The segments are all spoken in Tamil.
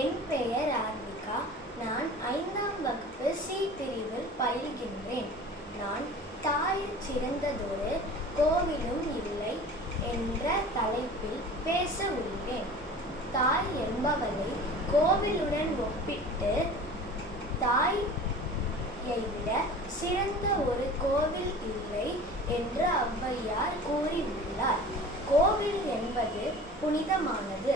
என் பெயர் ஆர்விகா. நான் 5ஆம் வகுப்பு சி பிரிவில் பயில்கின்றேன். நான் தாயில் சிறந்ததொரு கோவிலும் இல்லை என்ற தலைப்பில் பேச உள்ளேன். தாய் என்பவளை கோவிலுடன் ஒப்பிட்டு தாயை விட சிறந்த ஒரு கோவில் இல்லை என்று ஔவையார் கூறியுள்ளார். கோவில் என்பது புனிதமானது.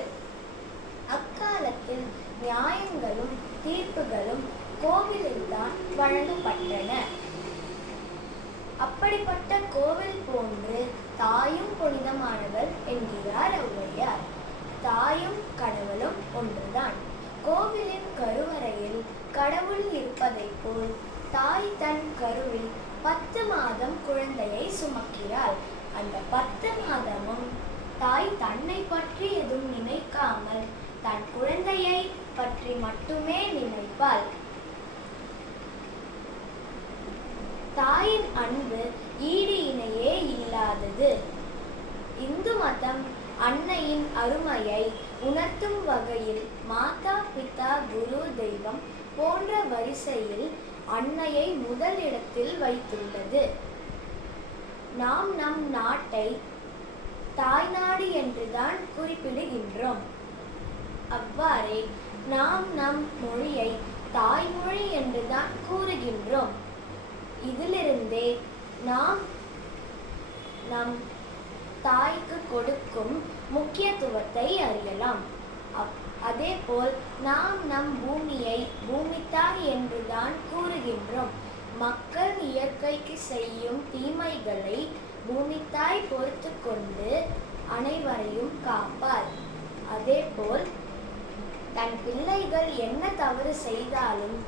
அக்காலத்தில் நியாயங்களும் தீர்ப்புகளும் கோவிலில்தான் வழங்கப்பட்டன. அப்படிப்பட்ட கோவில் போன்று தாயும் புனிதமானவள் என்கிறார் ஔவையார். தாயும் கடவுளும் ஒன்றுதான். கோவிலின் கருவறையில் கடவுள் இருப்பதைப் போல் தாய் தன் கருவில் 10 மாதம் குழந்தையை சுமக்கிறாள். அந்த 10 மாதமும் தாய் தன்னை பற்றி எதுவும் நினைக்காமல் தன் குழந்தையை பற்றி மட்டுமே நினைப்பாள். தாயின் அன்பு ஈடு இணையே இல்லாதது. இந்து மதம் அன்னையின் அருமையை உணர்த்தும் வகையில் மாதா பிதா குரு தெய்வம் போன்ற வரிசையில் அன்னையை முதலிடத்தில் வைத்துள்ளது. நாம் நம் நாட்டை தாய்நாடு என்றுதான் குறிப்பிடுகின்றோம். அவ்வாறே நாம் நம் மொழியை தாய்மொழி என்றுதான் கூறுகின்றோம். இதிலிருந்தே நாம் நம் தாய்க்கு கொடுக்கும் முக்கியத்துவத்தை அறியலாம். அதேபோல் நாம் நம் பூமியை பூமித்தாய் என்றுதான் கூறுகின்றோம். மக்கள் இயற்கைக்கு செய்யும் தீமைகளை பூமித்தாய் பொறுத்து கொண்டு அனைவரையும் காப்பார். அதேபோல் தன் பிள்ளைகள் என்ன தவறு செய்தாலும்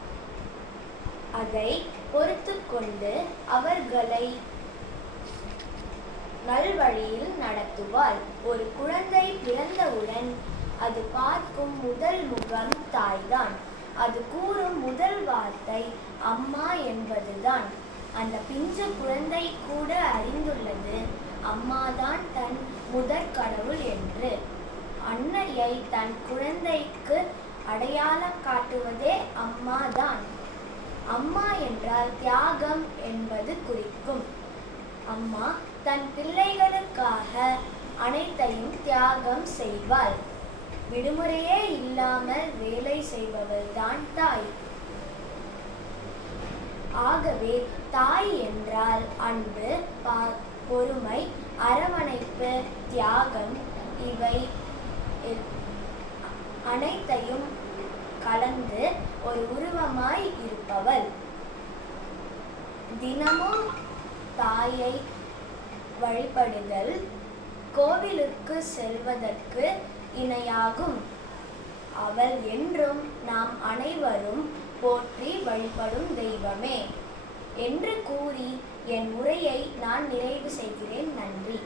அதை பொறுத்து கொண்டு அவர்களை நல்வழியில் நடத்துவாள். ஒரு குழந்தை பிறந்தவுடன் அது பார்க்கும் முதல் முகம் தாய்தான். அது கூறும் முதல் வார்த்தை அம்மா என்பதுதான். அந்த பிஞ்சு குழந்தை கூட அறிந்துள்ளது அம்மாதான் தன் முதற் கடவுள் என்று. அன்னையை தன் குழந்தைக்கு அடையாளம் காட்டுவதே அம்மாதான். அம்மா என்றால் தியாகம் என்பது குறிக்கும். அம்மா தன் பிள்ளைகளுக்காக அனைத்தையும் தியாகம் செய்வாள். விடுமுறையே இல்லாமல் வேலை செய்பவள் தான் தாய். ஆகவே தாய் என்றால் அன்பு, பொறுமை, அரவணைப்பு, தியாகம் இவை அனைத்தையும் கலந்து ஒரு உருவமாய் இருப்பவள். தினமும் தாயை வழிபடுதல் கோவிலுக்கு செல்வதற்கு இணையாகும். அவள் என்றும் நாம் அனைவரும் போற்றி வழிபடும் தெய்வமே என்று கூறி என் உரையை நான் நிறைவு செய்கிறேன். நன்றி.